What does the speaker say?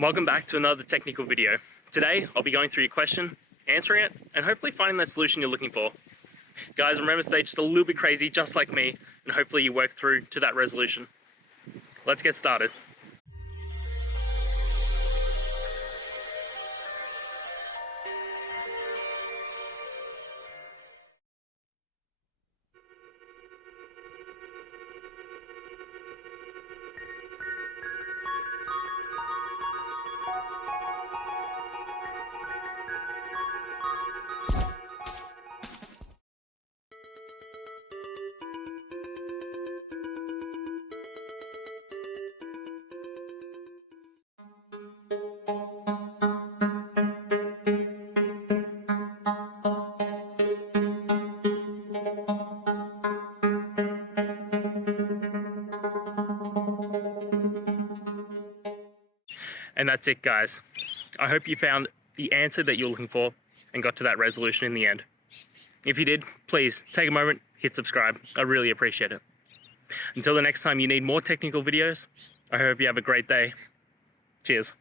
Welcome back to another technical video. Today, I'll be going through your question, answering it, and hopefully finding that solution you're looking for. Guys, remember to stay just a little bit crazy, just like me, and hopefully you work through to that resolution. Let's get started. And that's it, guys. I hope you found the answer that you're looking for and got to that resolution in the end. If you did, please take a moment, hit subscribe. I really appreciate it. Until the next time you need more technical videos, I hope you have a great day. Cheers.